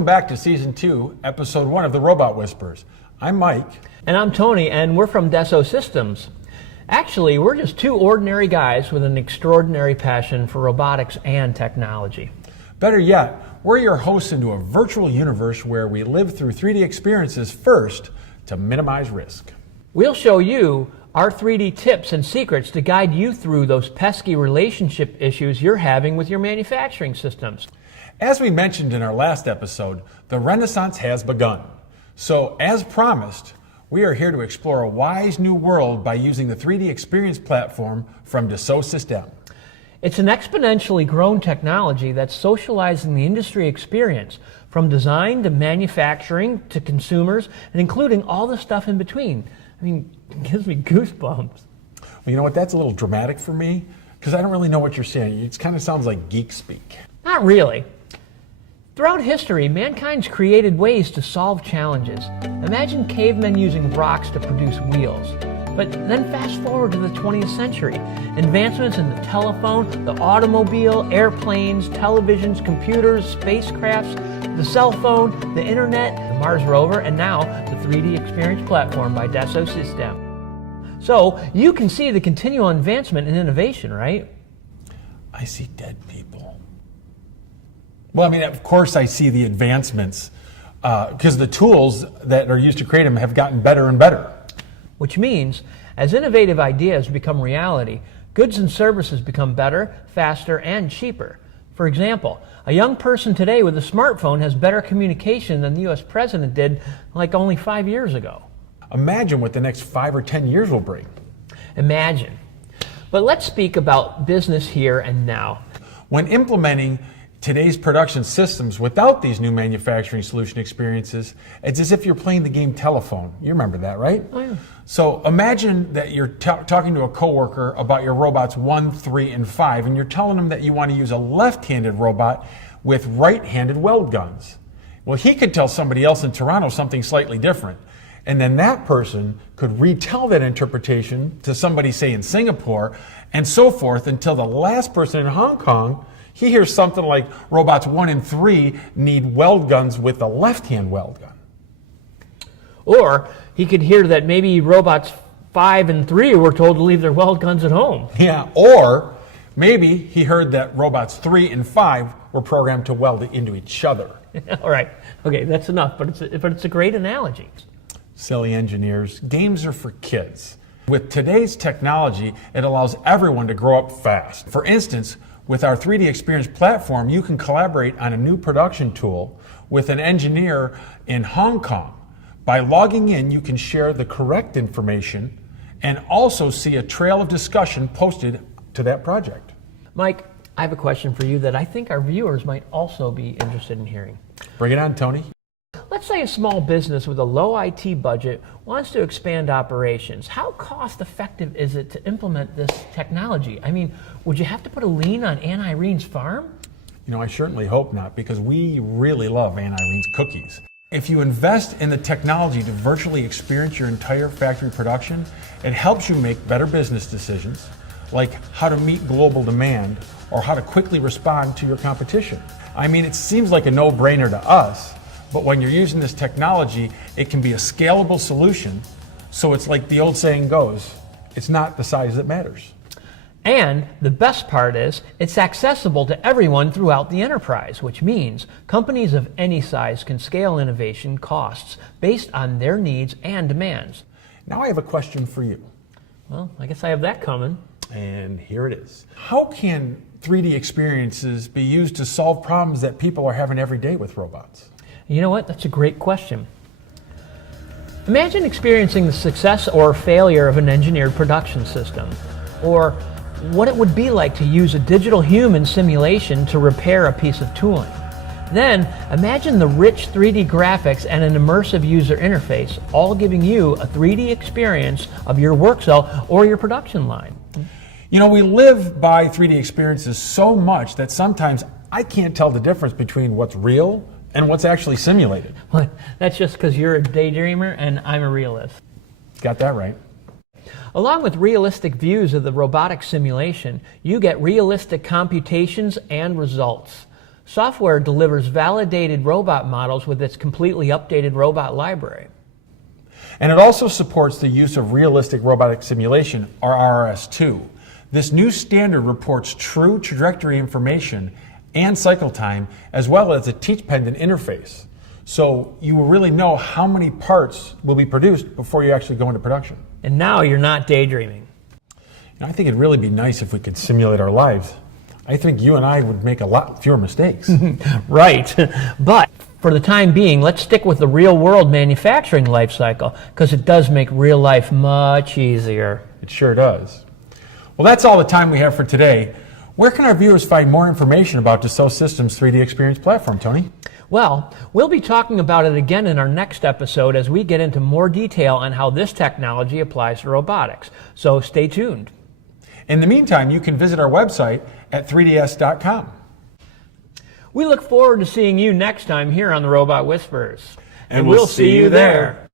Welcome back to Season 2, Episode 1 of the Robot Whispers. I'm Mike. And I'm Tony, and we're from Dassault Systems. Actually, we're just two ordinary guys with an extraordinary passion for robotics and technology. Better yet, we're your hosts into a virtual universe where we live through 3D experiences first to minimize risk. We'll show you our 3D tips and secrets to guide you through those pesky relationship issues you're having with your manufacturing systems. As we mentioned in our last episode, the Renaissance has begun. So, as promised, we are here to explore a wise new world by using the 3D Experience platform from Dassault Systèmes. It's an exponentially grown technology that's socializing the industry experience, from design to manufacturing to consumers, and including all the stuff in between. I mean, it gives me goosebumps. Well, you know what? That's a little dramatic for me, because I don't really know what you're saying. It kind of sounds like geek speak. Not really. Throughout history, mankind's created ways to solve challenges. Imagine cavemen using rocks to produce wheels. But then fast forward to the 20th century. Advancements in the telephone, the automobile, airplanes, televisions, computers, spacecrafts, the cell phone, the internet, the Mars rover, and now the 3D Experience platform by Dassault Systèmes. So you can see the continual advancement in innovation, right? I see dead people. Well, I mean, of course I see the advancements because the tools that are used to create them have gotten better and better. Which means, as innovative ideas become reality, goods and services become better, faster, and cheaper. For example, a young person today with a smartphone has better communication than the U.S. president did like only 5 years ago. Imagine what the next 5 or 10 years will bring. Imagine. But let's speak about business here and now. When implementing today's production systems without these new manufacturing solution experiences, it's as if you're playing the game telephone. You remember that, right? Oh, yeah. So imagine that you're talking to a coworker about your robots 1, 3, and 5, and you're telling them that you want to use a left-handed robot with right-handed weld guns. Well, he could tell somebody else in Toronto something slightly different. And then that person could retell that interpretation to somebody, say, in Singapore, and so forth until the last person in Hong Kong, he hears something like robots 1 and 3 need weld guns with a left-hand weld gun. Or he could hear that maybe robots 5 and 3 were told to leave their weld guns at home. Yeah, or maybe he heard that robots 3 and 5 were programmed to weld into each other. All right, okay, that's enough, but it's a great analogy. Silly engineers, games are for kids. With today's technology, it allows everyone to grow up fast. For instance, with our 3D Experience platform, you can collaborate on a new production tool with an engineer in Hong Kong. By logging in, you can share the correct information and also see a trail of discussion posted to that project. Mike, I have a question for you that I think our viewers might also be interested in hearing. Bring it on, Tony. Let's say a small business with a low IT budget wants to expand operations. How cost effective is it to implement this technology? I mean, would you have to put a lien on Aunt Irene's farm? You know, I certainly hope not, because we really love Aunt Irene's cookies. If you invest in the technology to virtually experience your entire factory production, it helps you make better business decisions, like how to meet global demand or how to quickly respond to your competition. I mean, it seems like a no-brainer to us, but when you're using this technology, it can be a scalable solution. So it's like the old saying goes, it's not the size that matters. And the best part is, it's accessible to everyone throughout the enterprise, which means companies of any size can scale innovation costs based on their needs and demands. Now I have a question for you. Well, I guess I have that coming. And here it is. How can 3D experiences be used to solve problems that people are having every day with robots? You know what? That's a great question. Imagine experiencing the success or failure of an engineered production system, or what it would be like to use a digital human simulation to repair a piece of tooling. Then imagine the rich 3D graphics and an immersive user interface, all giving you a 3D experience of your work cell or your production line. You know, we live by 3D experiences so much that sometimes I can't tell the difference between what's real and what's actually simulated. Well, that's just because you're a daydreamer and I'm a realist. Got that right. Along with realistic views of the robotic simulation, you get realistic computations and results. Software delivers validated robot models with its completely updated robot library. And it also supports the use of realistic robotic simulation, or RRS-2. This new standard reports true trajectory information and cycle time, as well as a teach pendant interface. So you will really know how many parts will be produced before you actually go into production. And now you're not daydreaming. I think it'd really be nice if we could simulate our lives. I think you and I would make a lot fewer mistakes. Right. But for the time being, let's stick with the real world manufacturing life cycle, because it does make real life much easier. It sure does. Well, that's all the time we have for today. Where can our viewers find more information about Dassault Systems 3D Experience platform, Tony? Well, we'll be talking about it again in our next episode as we get into more detail on how this technology applies to robotics. So stay tuned. In the meantime, you can visit our website at 3ds.com. We look forward to seeing you next time here on the Robot Whisperers. And we'll see you there.